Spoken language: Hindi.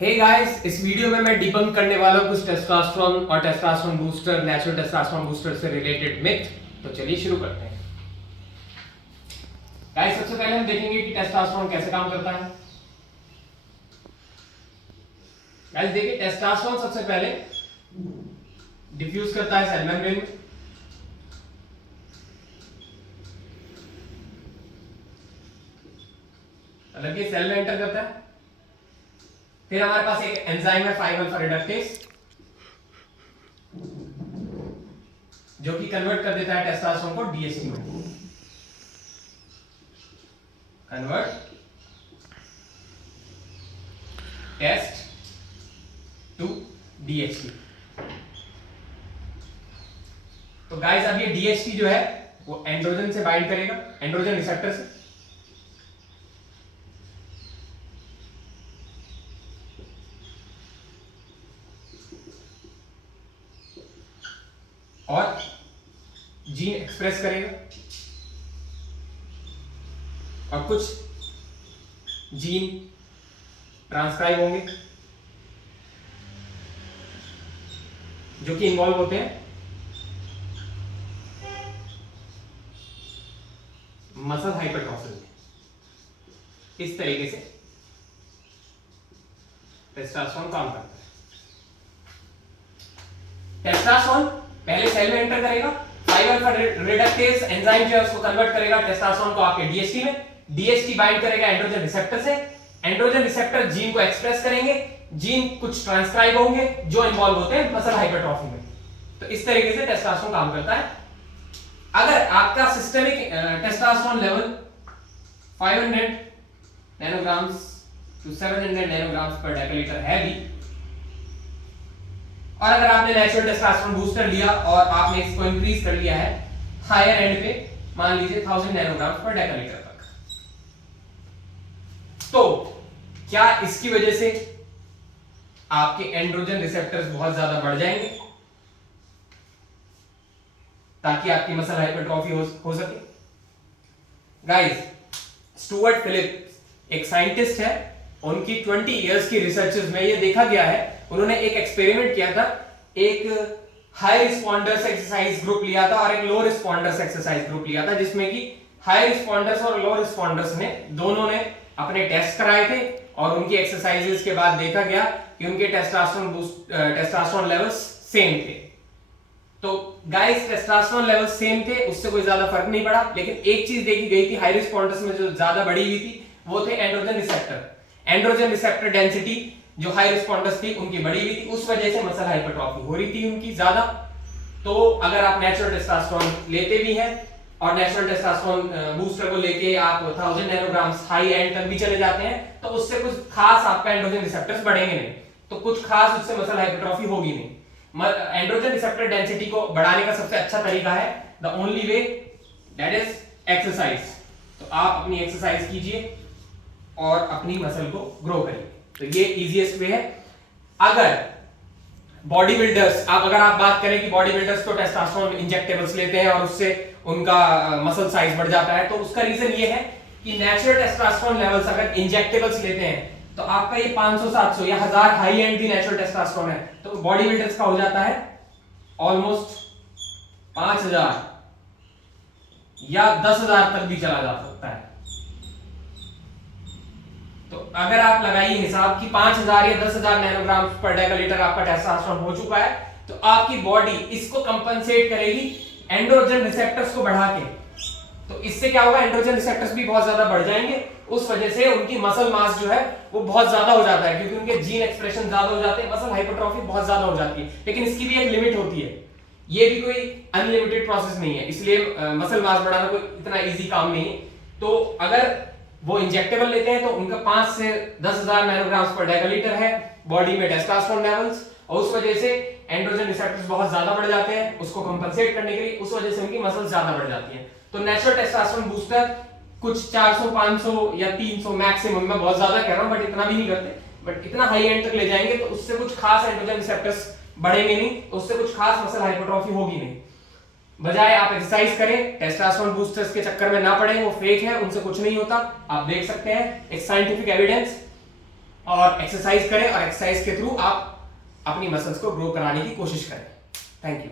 हे गाइस, इस वीडियो में मैं डिबंक करने वाला हूं कुछ टेस्टोस्टेरोन और testosterone booster, natural testosterone booster से रिलेटेड मिथ। तो चलिए शुरू करते हैं। गाइस, सबसे पहले हम देखेंगे कि टेस्टोस्टेरोन कैसे काम करता है। गाइस देखिए, टेस्टोस्टेरोन सबसे पहले डिफ्यूज करता है सेल मेम्ब्रेन में। मतलब ये सेल में एंटर करता है। फिर हमारे पास एक एंजाइम है 5 अल्फा रिडक्टेज, जो कि कन्वर्ट कर देता है टेस्टोस्टेरोन को डीएचटी में। Convert test to DHT. तो गाइस अब ये डीएचटी जो है वो एंड्रोजन से बाइंड करेगा, एंड्रोजन रिसेप्टर से। और जीन एक्सप्रेस करेगा और कुछ जीन ट्रांसक्राइब होंगे जो कि इन्वॉल्व होते हैं मसल हाइपरट्रॉफी में। इस तरीके से टेस्टोस्टेरोन काम करता है। टेस्टोस्टेरोन पहले सेल में एंटर करेगा, 5 अल्फा रिडक्टेज एंजाइम जो है उसको कन्वर्ट करेगा टेस्टोस्टेरोन को आपके डीएचटी में। डीएचटी बाइंड करेगा एंड्रोजन रिसेप्टर से। एंड्रोजन रिसेप्टर जीन को एक्सप्रेस करेंगे, जीन कुछ ट्रांसक्राइब होंगे जो इन्वॉल्व होते हैं मसल हाइपरट्रॉफी में। तो इस तरीके से टेस्टोस्टेरोन काम करता है। अगर आपका systemic testosterone level 500 nanograms to 700 nanograms per decilitre है भी, और अगर आपने नेचुरल टेस्टोस्टेरोन बूस्टर लिया और आपने इसको इंक्रीज कर लिया है हायर एंड पे, मान लीजिए 1000 नैनोग्राम्स पर डेसीलीटर तक, तो क्या इसकी वजह से आपके एंड्रोजन रिसेप्टर्स बहुत ज्यादा बढ़ जाएंगे ताकि आपकी मसल हाइपरट्रॉफी हो सके? गाइस, स्टुअर्ट फिलिप एक साइंटिस्ट है, उनकी 20 इयर्स की रिसर्चेस में ये देखा गया है। उन्होंने एक एक्सपेरिमेंट किया था, एक हाई रिस्पॉन्डर्स एक्सरसाइज ग्रुप लिया था और एक लो रिस्पॉन्डर्स एक्सरसाइज ग्रुप लिया था, जिसमें कि हाई रिस्पॉन्डर्स और लो रिस्पॉन्डर्स ने दोनों ने अपने टेस्ट कराए थे और उनकी एक्सरसाइजेस के बाद देखा गया कि उनके टेस्टोस्टेरोन लेवल्स सेम थे। तो गाइस, टेस्टोस्टेरोन लेवल सेम थे, उससे कोई ज्यादा फर्क नहीं पड़ा। लेकिन एक चीज देखी गई थी, हाई रिस्पॉन्डर्स में जो ज्यादा बढ़ी हुई थी वो थे androgen receptor. Androgen receptor density जो हाई रिस्पॉन्डर्स थी उनकी बढ़ी हुई थी, उस वजह से मसल हाइपरट्रॉफी हो रही थी उनकी ज्यादा। तो अगर आप नेचुरल टेस्टोस्टेरोन लेते भी हैं और नेचुरल टेस्टोस्टेरोन बूस्टर को लेके आप 1000 नैनोग्राम्स हाई एंड तक भी चले जाते हैं, तो उससे कुछ खास आपका एंड्रोजन रिसेप्टर्स बढ़ेंगे नहीं, तो कुछ खास उससे मसल हाइपरट्रॉफी होगी नहीं। एंड्रोजन रिसेप्टर डेंसिटी को बढ़ाने का सबसे अच्छा तरीका है, the only way, that is exercise. तो आप अपनी एक्सरसाइज कीजिए और अपनी मसल को ग्रो करिए, तो ये इजीएस्ट वे है। अगर बॉडी बिल्डर्स, अगर आप बात करें कि बॉडी बिल्डर्स तो टेस्टोस्टेरोन इंजेक्टेबल्स लेते हैं और उससे उनका मसल साइज बढ़ जाता है, तो उसका रीजन ये है कि नेचुरल टेस्टोस्टेरोन लेवल्स अगर इंजेक्टेबल्स लेते हैं तो आपका ये 500 700 या 1000 हाई एंड भी नेचुरल टेस्टोस्टेरोन है, तो बॉडी बिल्डर्स का हो जाता है ऑलमोस्ट 5000 या 10000 तक भी चला जा सकता है। तो अगर आप लगाइए हिसाब कि 5000 या 10000 नैनोग्राम पर डेसीलीटर आपका टेस्टोस्टेरोन हो चुका है, तो आपकी बॉडी इसको कंपनसेट करेगी एंड्रोजन रिसेप्टर्स को बढ़ा के। तो इससे क्या होगा, एंड्रोजन रिसेप्टर्स भी बहुत ज्यादा बढ़ जाएंगे, उस वजह से उनकी मसल मास जो है वो बहुत ज्यादा हो जाता है, क्योंकि उनके जीन एक्सप्रेशन ज्यादा हो जाते हैं, मसल हाइपरट्रॉफी बहुत ज्यादा हो जाती है। लेकिन इसकी भी एक लिमिट होती है, ये भी कोई अनलिमिटेड प्रोसेस नहीं है, इसलिए मसल मास बढ़ाना कोई इतना इजी काम नहीं है। तो अगर वो इंजेक्टेबल लेते हैं तो उनका 5 से 10000 नैनोग्राम्स पर डेसीलीटर है बॉडी में टेस्टोस्टेरोन लेवल्स, और उस वजह से एंड्रोजन रिसेप्टर्स बहुत ज्यादा बढ़ जाते हैं उसको कंपनसेट करने के लिए, उस वजह से उनकी मसल्स ज्यादा बढ़ जाती हैं। तो नेचुरल टेस्टोस्टेरोन बूस्टर कुछ 400 500 या 300 मैक्सिमम, मैं बहुत ज्यादा कह रहा हूं बट इतना भी नहीं करते, बट इतना हाई एंड तक ले जाएंगे तो उससे कुछ खास एंड्रोजन रिसेप्टर्स बढ़ेंगे नहीं, तो उससे कुछ खास मसल हाइपरट्रॉफी होगी नहीं। बजाय आप एक्सरसाइज करें, टेस्टोस्टेरोन बूस्टर्स के चक्कर में ना पड़े, वो फेक है, उनसे कुछ नहीं होता, आप देख सकते हैं एक साइंटिफिक एविडेंस। और एक्सरसाइज करें और एक्सरसाइज के थ्रू आप अपनी मसल्स को ग्रो कराने की कोशिश करें। Thank you.